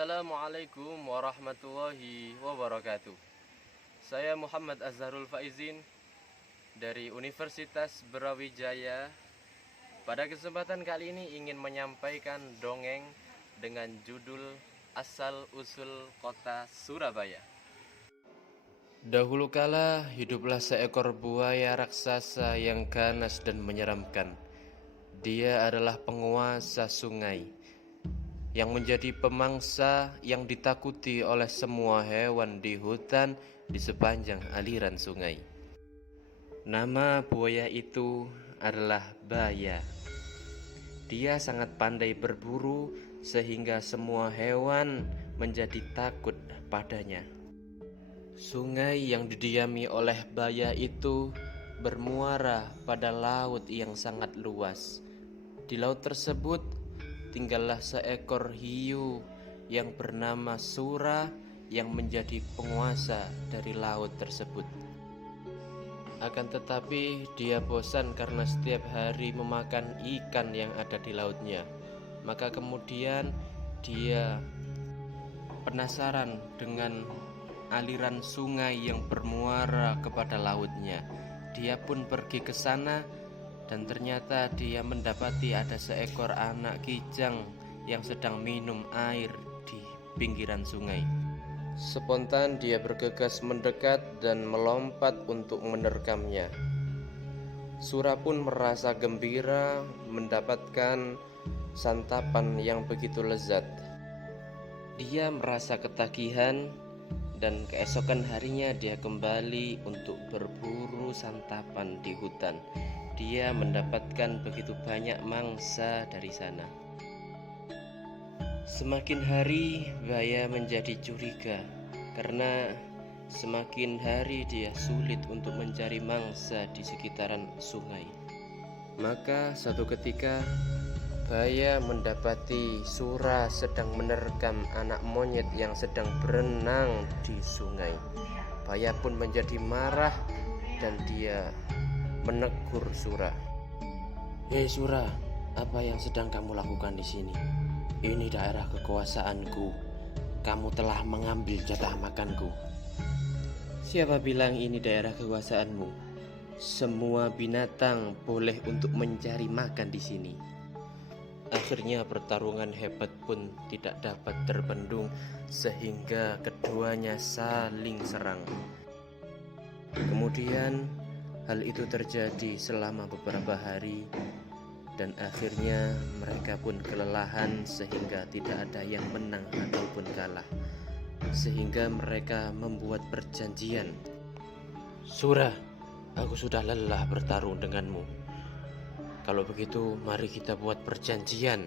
Assalamualaikum warahmatullahi wabarakatuh. Saya Muhammad Azharul Faizin dari Universitas Brawijaya. Pada kesempatan kali ini ingin menyampaikan dongeng dengan judul Asal Usul Kota Surabaya. Dahulu kala hiduplah seekor buaya raksasa yang ganas dan menyeramkan. Dia adalah penguasa sungai yang menjadi pemangsa yang ditakuti oleh semua hewan di hutan di sepanjang aliran sungai. Nama buaya itu adalah Baya. Dia sangat pandai berburu sehingga semua hewan menjadi takut padanya. Sungai yang didiami oleh Baya itu bermuara pada laut yang sangat luas. Di laut tersebut tinggallah seekor hiu yang bernama Sura yang menjadi penguasa dari laut tersebut. Akan tetapi dia bosan karena setiap hari memakan ikan yang ada di lautnya. Maka kemudian dia penasaran dengan aliran sungai yang bermuara kepada lautnya. Dia pun pergi ke sana dan ternyata dia mendapati ada seekor anak kijang yang sedang minum air di pinggiran sungai. Spontan dia bergegas mendekat dan melompat untuk menerkamnya. Sura pun merasa gembira mendapatkan santapan yang begitu lezat. Dia merasa ketagihan dan keesokan harinya dia kembali untuk berburu santapan di hutan. Dia mendapatkan begitu banyak mangsa dari sana. Semakin hari Baya menjadi curiga karena semakin hari dia sulit untuk mencari mangsa di sekitaran sungai. Maka suatu ketika Baya mendapati Sura sedang menerkam anak monyet yang sedang berenang di sungai. Baya pun menjadi marah dan dia menegur Sura. "Hei Sura, apa yang sedang kamu lakukan di sini? Ini daerah kekuasaanku. Kamu telah mengambil jatah makanku." "Siapa bilang ini daerah kekuasaanmu? Semua binatang boleh untuk mencari makan di sini." Akhirnya pertarungan hebat pun tidak dapat terbendung sehingga keduanya saling serang. Kemudian hal itu terjadi selama beberapa hari dan akhirnya mereka pun kelelahan sehingga tidak ada yang menang ataupun kalah. Sehingga mereka membuat perjanjian. "Sura, aku sudah lelah bertarung denganmu. Kalau begitu mari kita buat perjanjian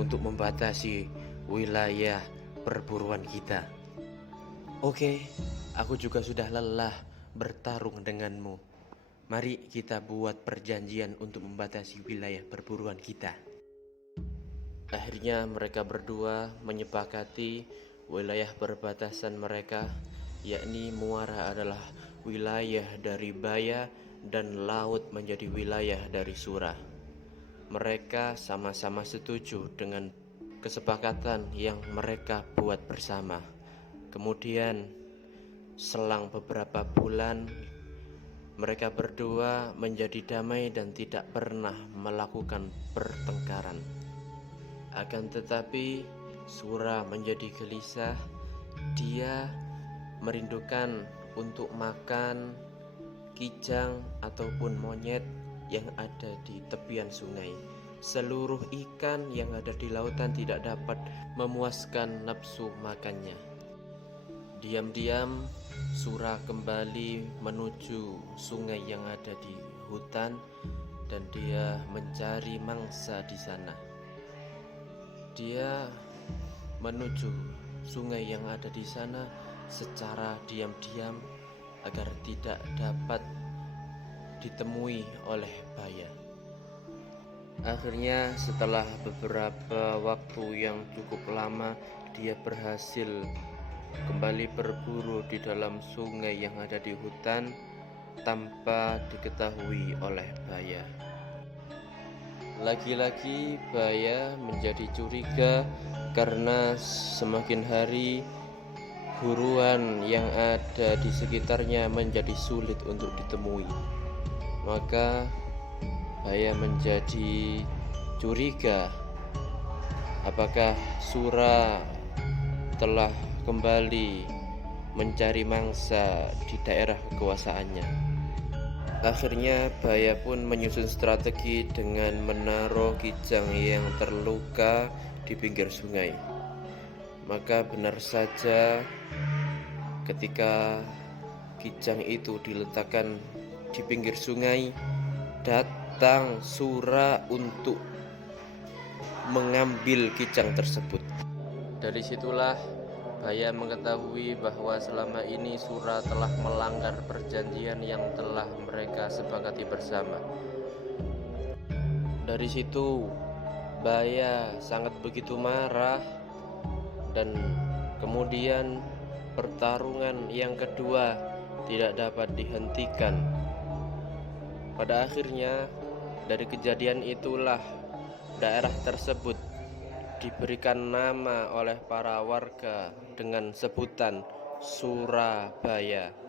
untuk membatasi wilayah perburuan kita." "Oke, aku juga sudah lelah bertarung denganmu. Mari kita buat perjanjian untuk membatasi wilayah perburuan kita." Akhirnya mereka berdua menyepakati wilayah perbatasan mereka, yakni muara adalah wilayah dari Baya dan laut menjadi wilayah dari Sura. Mereka sama-sama setuju dengan kesepakatan yang mereka buat bersama. Kemudian selang beberapa bulan mereka berdua menjadi damai dan tidak pernah melakukan pertengkaran. Akan tetapi Sura menjadi gelisah. Dia merindukan untuk makan kijang ataupun monyet yang ada di tepian sungai. Seluruh ikan yang ada di lautan tidak dapat memuaskan nafsu makannya. Diam-diam Sura kembali menuju sungai yang ada di hutan dan dia mencari mangsa di sana. Dia menuju sungai yang ada di sana secara diam-diam agar tidak dapat ditemui oleh Baya. Akhirnya setelah beberapa waktu yang cukup lama dia berhasil kembali berburu di dalam sungai yang ada di hutan tanpa diketahui oleh Baya. Lagi-lagi Baya menjadi curiga karena semakin hari buruan yang ada di sekitarnya menjadi sulit untuk ditemui. Maka Baya menjadi curiga, apakah Sura telah kembali mencari mangsa di daerah kekuasaannya. Akhirnya Baya pun menyusun strategi dengan menaruh Kijang yang terluka di pinggir sungai. Maka benar saja ketika Kijang itu diletakkan di pinggir sungai, datang Sura untuk mengambil Kijang tersebut. Dari situlah Baya mengetahui bahwa selama ini Sura telah melanggar perjanjian yang telah mereka sepakati bersama. Dari situ Baya sangat begitu marah, dan kemudian pertarungan yang kedua tidak dapat dihentikan. Pada akhirnya dari kejadian itulah daerah tersebut diberikan nama oleh para warga dengan sebutan Surabaya.